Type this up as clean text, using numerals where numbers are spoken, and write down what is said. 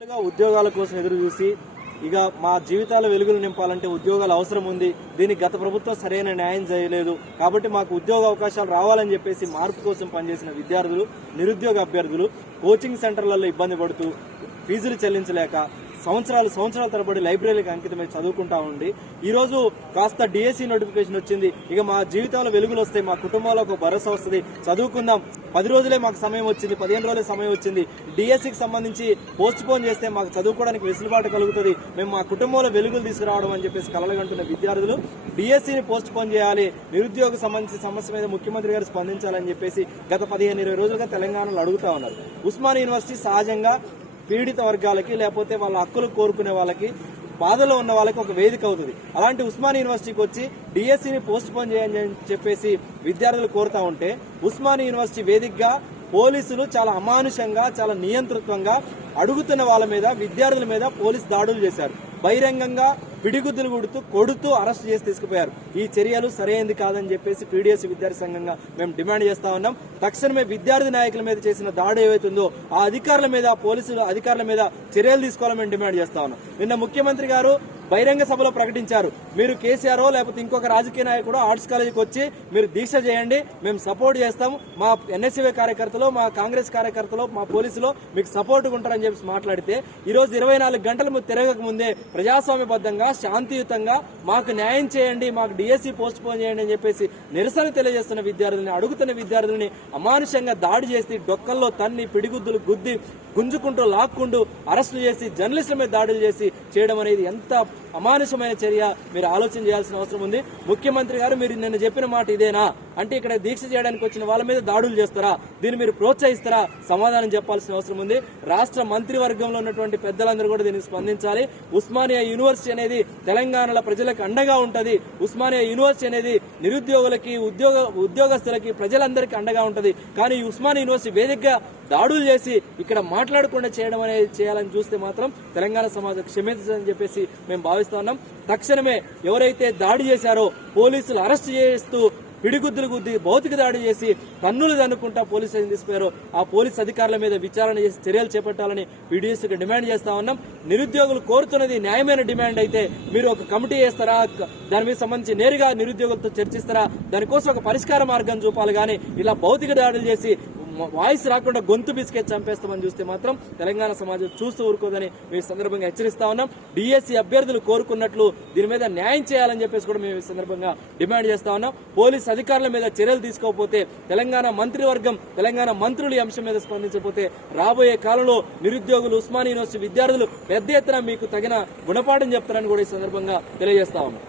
ఉద్యోగాల కోసం ఎదురు చూసి ఇక మా జీవితాల వెలుగులు నింపాలంటే ఉద్యోగాలు అవసరం ఉంది. దీనికి గత ప్రభుత్వం సరైన న్యాయం చేయలేదు కాబట్టి మాకు ఉద్యోగ అవకాశాలు రావాలని చెప్పేసి మార్పు కోసం పనిచేసిన విద్యార్థులు, నిరుద్యోగ అభ్యర్థులు కోచింగ్ సెంటర్లలో ఇబ్బంది పడుతూ ఫీజులు చెల్లించలేక సంవత్సరాల తరబడి లైబ్రరీకి అంకితమై చదువుకుంటా ఉండి ఈ రోజు కాస్త డిఎస్సి నోటిఫికేషన్ వచ్చింది. ఇక మా జీవితాల్లో వెలుగులు వస్తాయి, మా కుటుంబంలో ఒక భరోసా వస్తుంది, చదువుకుందాం, 10 రోజులే మాకు సమయం వచ్చింది, 15 రోజులే సమయం వచ్చింది, డిఎస్సికి సంబంధించి పోస్ట్ పోన్ చేస్తే మాకు చదువుకోవడానికి వెసులుబాటు కలుగుతుంది, మేము మా కుటుంబంలో వెలుగులు తీసుకురావడం అని చెప్పేసి కలలుగంటున్న విద్యార్థులు డిఎస్సిని పోస్ట్ పోన్ చేయాలి, నిరుద్యోగ సంబంధించిన సమస్య మీద ముఖ్యమంత్రి గారు స్పందించాలని చెప్పేసి గత 15-20 రోజులుగా తెలంగాణలో అడుగుతా ఉన్నారు. ఉస్మానియా యూనివర్సిటీ సహజంగా పీడిత వర్గాలకి లేకపోతే వాళ్ళ హక్కులు కోరుకునే వాళ్ళకి, బాధలో ఉన్న వాళ్ళకి ఒక వేదిక అవుతుంది. అలాంటి ఉస్మానియా యూనివర్సిటీకి వచ్చి డిఎస్సిని పోస్ట్ పోన్ చేయాలని చెప్పేసి విద్యార్థులు కోరుతా ఉంటే ఉస్మానియా యూనివర్సిటీ వేదికగా పోలీసులు చాలా అమానుషంగా, చాలా నియంతృత్వంగా అడుగుతున్న వాళ్ళ మీద, విద్యార్థుల మీద పోలీసు దాడులు చేశారు. బహిరంగంగా పిడిగుద్దులు కొడుతూ అరెస్ట్ చేసి తీసుకుపోయారు. ఈ చర్యలు సరైనది కాదని చెప్పేసి పీడీఎస్ విద్యార్థి సంఘంగా మేము డిమాండ్ చేస్తా ఉన్నాం. తక్షణమే విద్యార్థి నాయకుల మీద చేసిన దాడి ఏవైతుందో ఆ అధికారుల మీద, పోలీసులు అధికారుల మీద చర్యలు తీసుకోవాలని మేము డిమాండ్ చేస్తా ఉన్నాం. నిన్న ముఖ్యమంత్రి గారు బహిరంగ సభలో ప్రకటించారు, మీరు కేసీఆర్ లేకపోతే ఇంకొక రాజకీయ నాయకుడు ఆర్ట్స్ కాలేజీకి వచ్చి మీరు దీక్ష చేయండి, మేము సపోర్ట్ చేస్తాం, మా ఎన్ఎస్సీవై కార్యకర్తలు, మా కాంగ్రెస్ కార్యకర్తలు, మా పోలీసులు మీకు సపోర్ట్గా ఉంటారని చెప్పి మాట్లాడితే ఈ రోజు 24 గంటలు తిరగక ముందే ప్రజాస్వామ్యబద్ధంగా, శాంతియుతంగా మాకు న్యాయం చేయండి, మాకు డిఎస్సి పోస్ట్ పోన్ చేయండి అని చెప్పేసి నిరసన తెలియజేస్తున్న విద్యార్థులని, అడుగుతున్న విద్యార్థులని అమానుషంగా దాడి చేసి డొక్కల్లో తన్ని, పిడిగుద్దులు గుద్ది, గుంజుకుంటూ లాక్కుంటూ అరెస్టులు చేసి జర్నలిస్టుల మీద దాడులు చేసి చేయడం అనేది ఎంత అమానుషమైన చర్య, మీరు ఆలోచన చేయాల్సిన అవసరం ఉంది. ముఖ్యమంత్రి గారు మీరు నిన్న చెప్పిన మాట ఇదేనా అంటే ఇక్కడ దీక్ష చేయడానికి వచ్చిన వాళ్ళ మీద దాడులు చేస్తారా, దీన్ని మీరు ప్రోత్సహిస్తారా, సమాధానం చెప్పాల్సిన అవసరం ఉంది. రాష్ట్ర మంత్రివర్గంలో ఉన్నటువంటి పెద్దలందరూ కూడా దీనికి స్పందించాలి. ఉస్మానియా యూనివర్సిటీ అనేది తెలంగాణలో ప్రజలకు అండగా ఉంటది. ఉస్మానియా యూనివర్సిటీ అనేది నిరుద్యోగులకి, ఉద్యోగస్తులకి, ప్రజలందరికీ అండగా ఉంటది. కానీ ఈ ఉస్మానియా యూనివర్సిటీ వేదికగా దాడులు చేసి ఇక్కడ మాట్లాడకుండా చేయడం అనేది చేయాలని చూస్తే మాత్రం తెలంగాణ సమాజం క్షమించదని చెప్పేసి మేము భావిస్తా ఉన్నాం. తక్షణమే ఎవరైతే దాడి చేశారో పోలీసులు అరెస్ట్ చేస్తూ పిడిగుద్దులు గుద్ది భౌతిక దాడి చేసి కన్నులు దన్నుకుంటా పోలీసు స్టేషన్ తీసుకుపోయారు, ఆ పోలీసు అధికారుల మీద విచారణ చేసి చర్యలు చేపట్టాలని పీడీఎస్కి డిమాండ్ చేస్తా ఉన్నాం. నిరుద్యోగులు కోరుతున్నది న్యాయమైన డిమాండ్ అయితే మీరు ఒక కమిటీ చేస్తారా, దాని మీద సంబంధించి నేరుగా నిరుద్యోగులతో చర్చిస్తారా, దానికోసం ఒక పరిష్కార మార్గం చూపాలి. కానీ ఇలా భౌతిక దాడులు చేసి వాయిస్ రాకుండా గొంతు బిస్కెట్ చంపేస్తామని చూస్తే మాత్రం తెలంగాణ సమాజం చూస్తూ ఊరుకోదని మేము సందర్భంగా హెచ్చరిస్తా ఉన్నాం. డిఎస్సి అభ్యర్థులు కోరుకున్నట్లు దీని మీద న్యాయం చేయాలని చెప్పేసి కూడా మేము ఈ సందర్భంగా డిమాండ్ చేస్తా ఉన్నాం. పోలీస్ అధికారుల మీద చర్యలు తీసుకోకపోతే, తెలంగాణ మంత్రివర్గం, తెలంగాణ మంత్రులు ఈ అంశం మీద స్పందించకపోతే రాబోయే కాలంలో నిరుద్యోగులు, ఉస్మానియా యూనివర్సిటీ విద్యార్థులు పెద్ద ఎత్తున మీకు తగిన గుణపాఠం చెప్తారని కూడా ఈ సందర్భంగా తెలియజేస్తా ఉన్నాం.